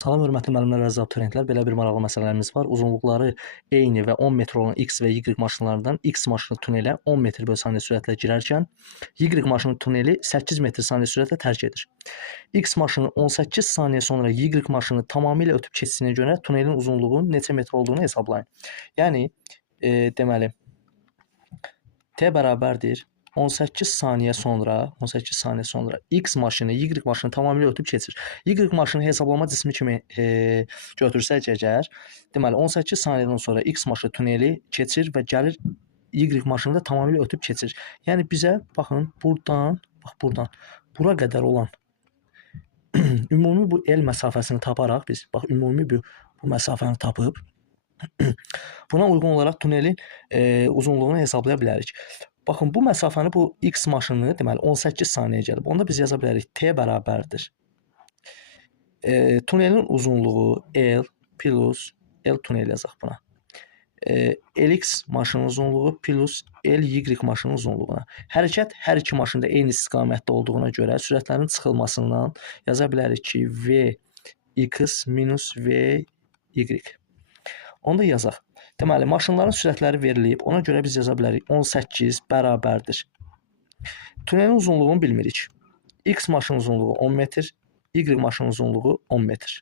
Salam hörmətli müəllimlər və abituriyentlər. Belə bir maraqlı məsələlərimiz var. Uzunluqları eyni və 10 metr olan X və Y maşınlarından X maşını tunelə 10 metr bölü saniyə sürətlə girərkən, Y maşını tuneli 8 metr saniyə sürətlə tərk edir. X maşını 18 saniyə sonra Y maşını tamamilə ötüb keçdiyinə görə tunelin uzunluğunun neçə metr olduğunu hesablayın. Yəni, deməli, T bərabərdir 18 saniyə sonra X maşını Y maşını tamamilə ötüb keçir. Y maşını hesablama cismi kimi götürsək əgər, deməli 18 saniyədən sonra X maşını tuneli keçir və gəlir Y maşını da tamamilə ötüb keçir. Yəni bizə baxın buradan bura qədər olan ümumi bu L məsafəsini taparaq biz ümumi bu məsafəni tapıb buna uyğun olaraq tunelin uzunluğunu hesablaya bilərik. Baxın, bu məsafəni bu X maşını deməli 18 saniyə gəlib. Onda biz yaza bilərik T bərabərdir. Tunelin uzunluğu L plus L tunel yazaq buna. LX maşının uzunluğu plus LY maşının uzunluğuna. Hərəkət hər iki maşında eyni istiqamətdə olduğuna görə sürətlərin çıxılmasından yaza bilərik ki, VX minus VY. Onu da yazaq. Deməli, maşınların sürətləri verilib. Ona görə biz yaza bilərik 18 bərabərdir. Tunelin uzunluğunu bilmirik. X maşının uzunluğu 10 metr, Y maşının uzunluğu 10 metr.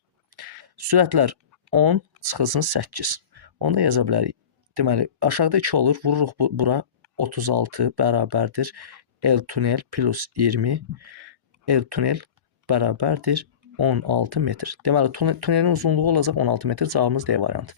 Sürətlər 10 çıxılsın 8. Onu da yaza bilərik. Deməli, aşağıda 2 olur. Vururuq bura 36 bərabərdir. L tunel plus 20. L tunel bərabərdir 16 metr. Deməli, tunelin uzunluğu olacaq 16 metr. Cavabımız D variantı.